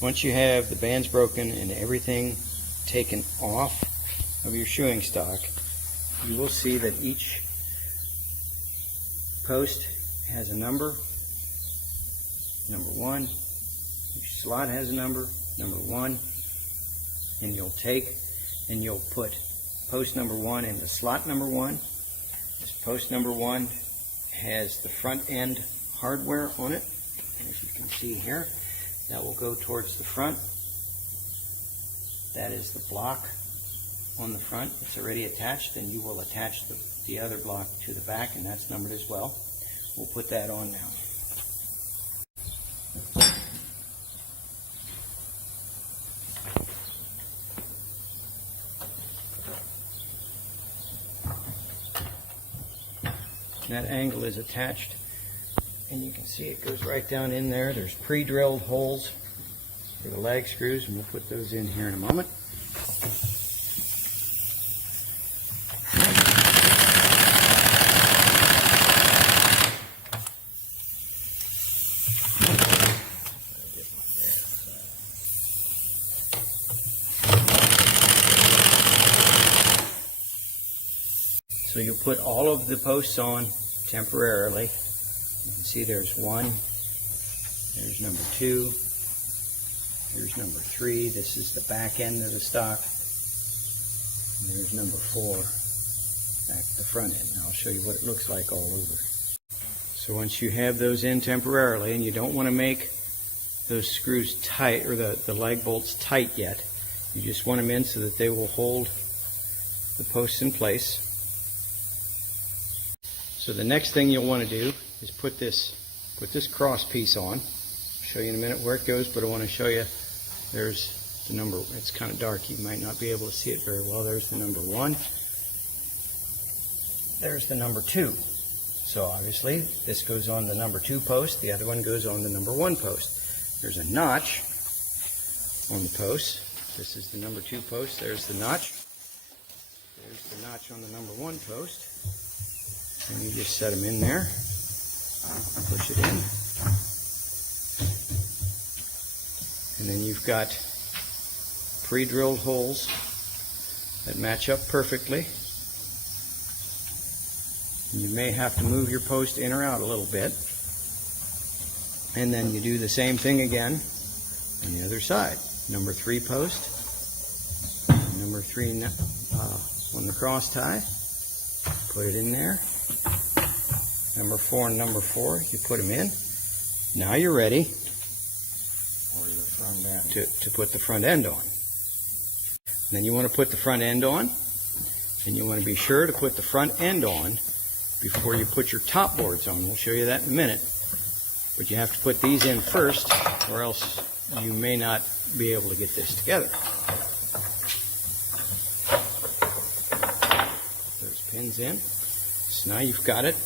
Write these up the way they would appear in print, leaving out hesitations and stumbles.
Once you have the bands broken and everything taken off of your shoeing stock, you will see that each post has a number, number 1. Each slot has a number, number 1. And you'll take and you'll put post number 1 into slot number 1. This post number 1 has the front end hardware on it, as you can see here. That will go towards the front. That is the block on the front. It's already attached, and you will attach the other block to the back, and that's numbered as well. We'll put that on now. That angle is attached, and you can see it goes right down in there. There's pre-drilled holes for the lag screws, and we'll put those in here in a moment. So you'll put all of the posts on temporarily. You can see there's 1, there's number 2, there's number 3. This is the back end of the stock. And there's number 4, back at the front end. And I'll show you what it looks like all over. So once you have those in temporarily, and you don't want to make those screws tight, or the lag bolts tight yet, you just want them in so that they will hold the posts in place. So the next thing you'll want to do is put this cross piece on. I'll show you in a minute where it goes, but I want to show you, there's the number. It's kind of dark, you might not be able to see it very well. There's the number 1. There's the number 2. So obviously this goes on the number 2 post, the other one goes on the number 1 post. There's a notch on the post. This is the number 2 post. There's the notch. There's the notch on the number 1 post. And you just set them in there, push it in, and then you've got pre-drilled holes that match up perfectly. You may have to move your post in or out a little bit, and then you do the same thing again on the other side. Number 3 post, number 3 on the cross tie, put it in there. Number 4 and number 4, you put them in. Now you're ready to put the front end on. And then you want to put the front end on, and you want to be sure to put the front end on before you put your top boards on. We'll show you that in a minute. But you have to put these in first, or else you may not be able to get this together. There's pins in. So now you've got it.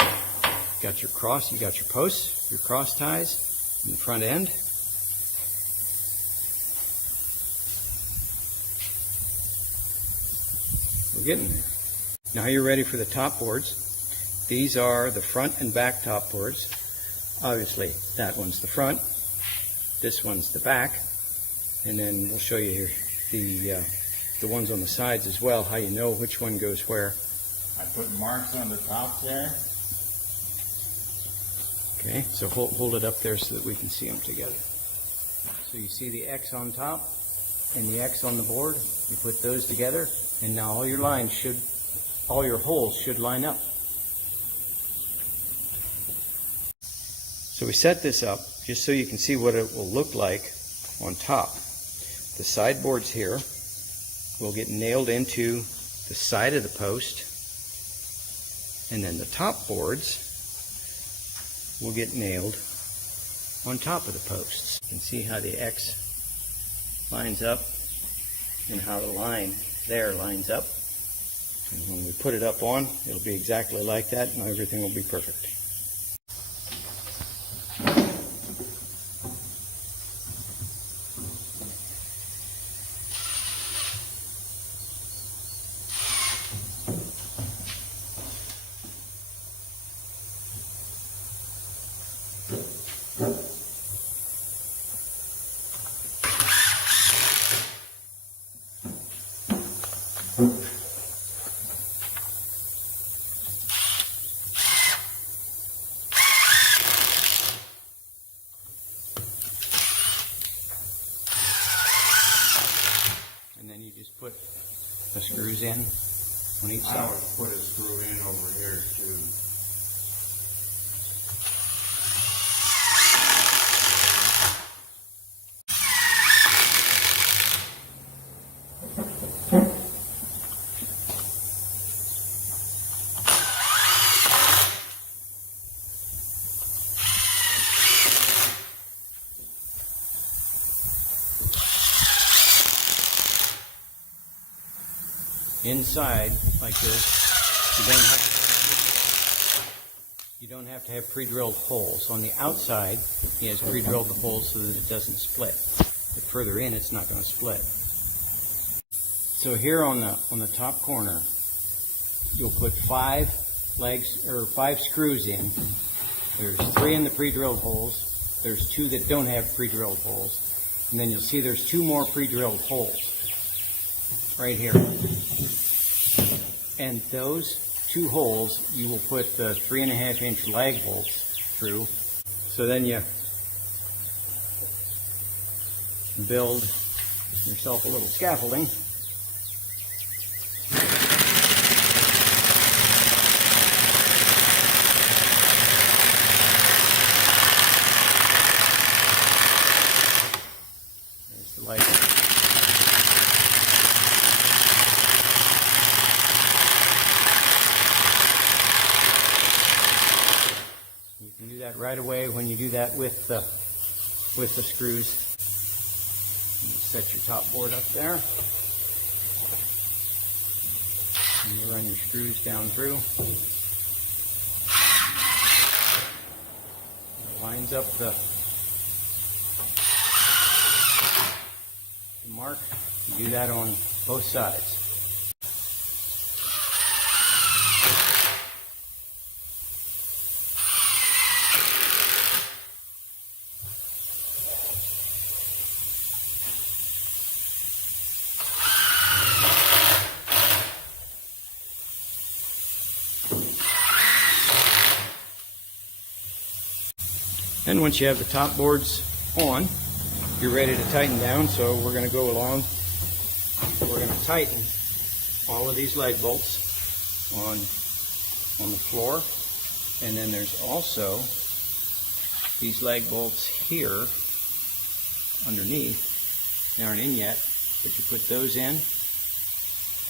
You got your cross, you got your posts, your cross ties in the front end. We're getting there. Now you're ready for the top boards. These are the front and back top boards. Obviously, that one's the front, this one's the back, and then we'll show you here the ones on the sides as well, how you know which one goes where. I put marks on the top there. Okay, so hold it up there so that we can see them together. So you see the X on top and the X on the board. You put those together, and now all your holes should line up. So we set this up just so you can see what it will look like on top. The side boards here will get nailed into the side of the post, and then the top boards will get nailed on top of the posts. You can see how the X lines up and how the line there lines up. And when we put it up on, it'll be exactly like that, and everything will be perfect. screws in on each I side. always put a screw in over here too. Inside, like this, you don't have to have pre-drilled holes. On the outside, he has pre-drilled the holes so that it doesn't split. But further in, it's not going to split. So here on the top corner, you'll put 5 legs or 5 screws in. There's 3 in the pre-drilled holes. There's 2 that don't have pre-drilled holes. And then you'll see there's 2 more pre-drilled holes right here. And those 2 holes you will put the 3.5-inch lag bolts through. So then you build yourself a little scaffolding. There's the light. Right away when you do that with the screws. You set your top board up there. And you run your screws down through. It lines up the mark. You do that on both sides. And once you have the top boards on, you're ready to tighten down. So we're going to go along. We're going to tighten all of these leg bolts on the floor. And then there's also these leg bolts here underneath. They aren't in yet, but you put those in.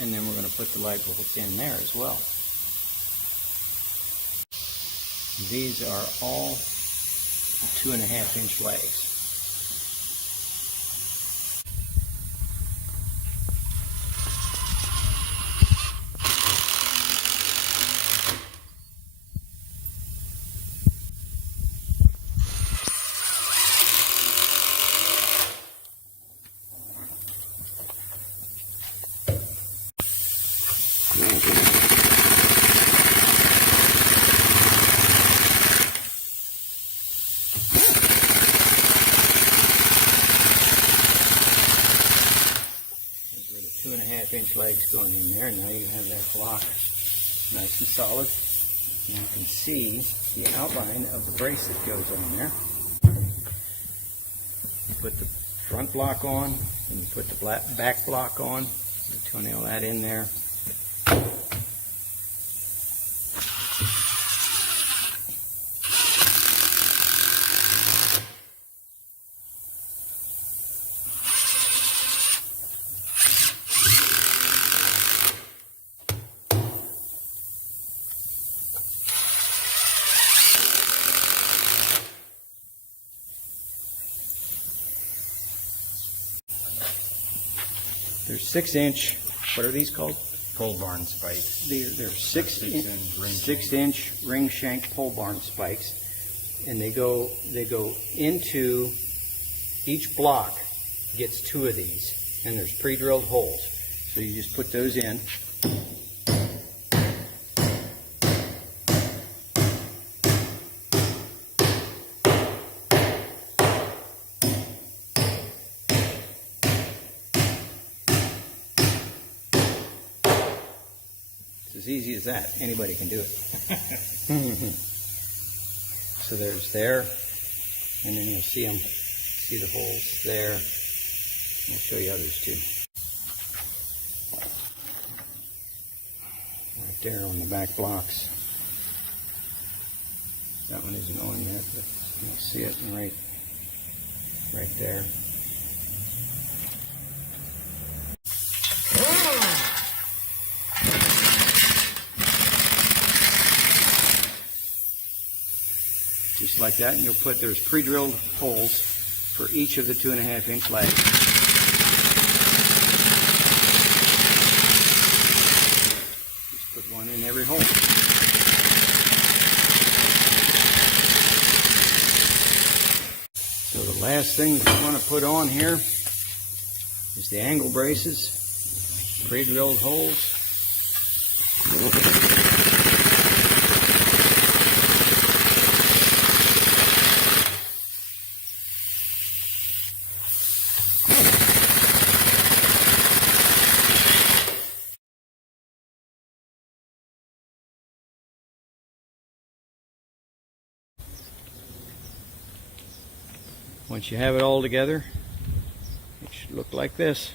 And then we're going to put the leg bolts in there as well. These are all 2.5-inch legs. Those were the 2.5-inch legs going in there. Now you have that block nice and solid. And you can see the outline of the brace that goes on there. You put the front block on, and you put the back block on. You toenail that in there. They're 6-inch, what are these called? Pole barn spikes. They're 6-inch ring shank pole barn spikes, and they go into each block gets 2 of these, and there's pre-drilled holes. So you just put those in. As easy as that. Anybody can do it. So there's there, and then you'll see the holes there. We'll show you others too. there on the back blocks. That one isn't on yet, but you'll see it right there. Just like that, and there's pre-drilled holes for each of the 2.5-inch legs. Just put one in every hole. So the last thing that you want to put on here is the angle braces, pre-drilled holes. Once you have it all together, it should look like this.